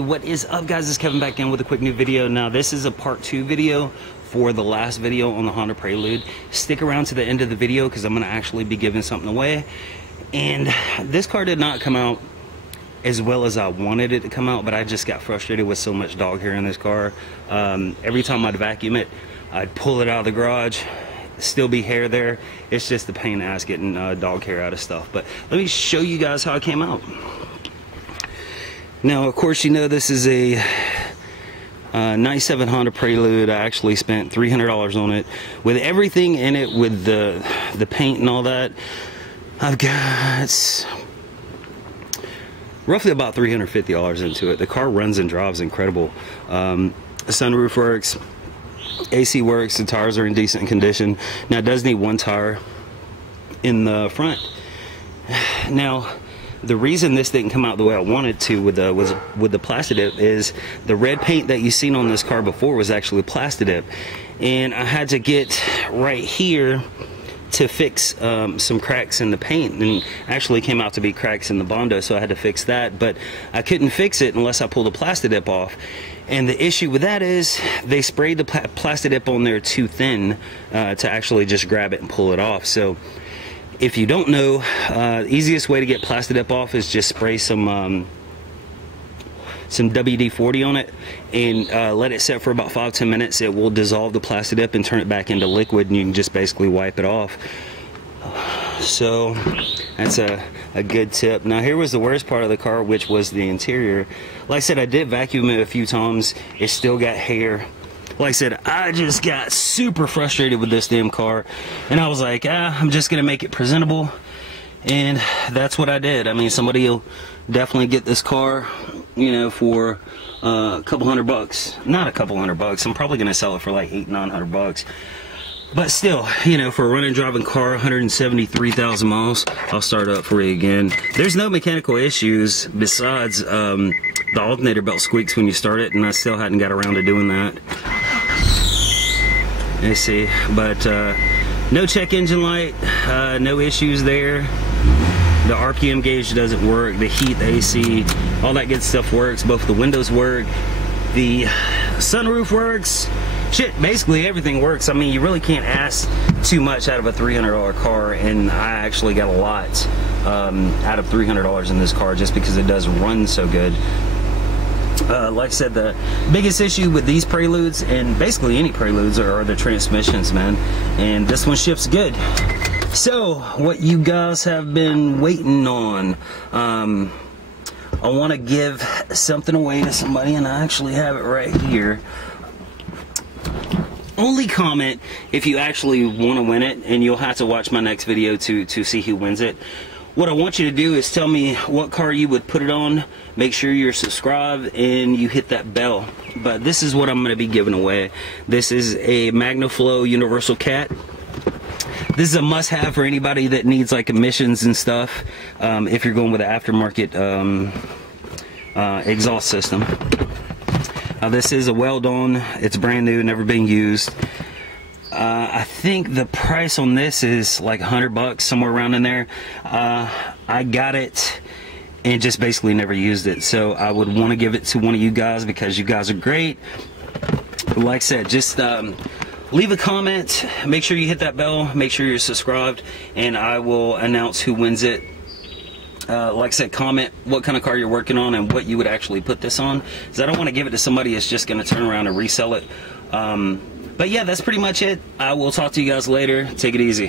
What is up, guys? It's Kevin back in with a quick new video. Now this is a part 2 video for the last video on the Honda Prelude. Stick around to the end of the video because I'm going to actually be giving something away. And this car did not come out as well as I wanted it to come out, but I just got frustrated with so much dog hair in this car. Every time I'd vacuum it, I'd pull it out of the garage, still be hair there. It's just a pain in the ass getting dog hair out of stuff. But let me show you guys how it came out. Now, of course, you know this is a 97 Honda Prelude. I actually spent $300 on it. With everything in it, with the paint and all that, I've got roughly about $350 into it. The car runs and drives incredible. The sunroof works, AC works, the tires are in decent condition. Now, it does need one tire in the front. Now, the reason this didn't come out the way I wanted to with the Plastidip is the red paint that you've seen on this car before was actually Plastidip, and I had to get right here to fix some cracks in the paint, and actually came out to be cracks in the Bondo, so I had to fix that. But I couldn't fix it unless I pulled the Plastidip off, and the issue with that is they sprayed the Plastidip on there too thin to actually just grab it and pull it off. So if you don't know, the easiest way to get Plastidip off is just spray some WD-40 on it and let it set for about 5-10 minutes. It will dissolve the Plastidip and turn it back into liquid, and you can just basically wipe it off. So that's a good tip. Now, here was the worst part of the car, which was the interior. Like I said, I did vacuum it a few times. It still got hair. Like I said, I just got super frustrated with this damn car, and I was like, I'm just gonna make it presentable, and that's what I did. I mean, somebody will definitely get this car, you know, for a couple $100. Not a couple $100. I'm probably gonna sell it for like $800-900. But still, you know, for a running driving car, 173,000 miles, I'll start up for you again. There's no mechanical issues besides the alternator belt squeaks when you start it, and I still hadn't got around to doing that. Let's see, but no check engine light, no issues there. The RPM gauge doesn't work, the heat, the AC, all that good stuff works. Both the windows work, the sunroof works. Shit, basically everything works. I mean, you really can't ask too much out of a $300 car, and I actually got a lot out of $300 in this car just because it does run so good. Like I said, the biggest issue with these Preludes, and basically any Preludes, are the transmissions, man. And this one shifts good. So, what you guys have been waiting on, I want to give something away to somebody, and I actually have it right here. Only comment if you actually want to win it, and you'll have to watch my next video to see who wins it. What I want you to do is tell me what car you would put it on. Make sure you're subscribed and you hit that bell. But this is what I'm going to be giving away. This is a MagnaFlow Universal Cat. This is a must-have for anybody that needs like emissions and stuff. If you're going with an aftermarket exhaust system. This is a weld-on. It's brand new, never been used. I think the price on this is like $100, somewhere around in there. I got it and just basically never used it, so I would want to give it to one of you guys because you guys are great. Like I said, just leave a comment, make sure you hit that bell, make sure you're subscribed, and I will announce who wins it. Like I said, comment what kind of car you're working on and what you would actually put this on, because I don't want to give it to somebody that's just going to turn around and resell it. But yeah, that's pretty much it. I will talk to you guys later. Take it easy.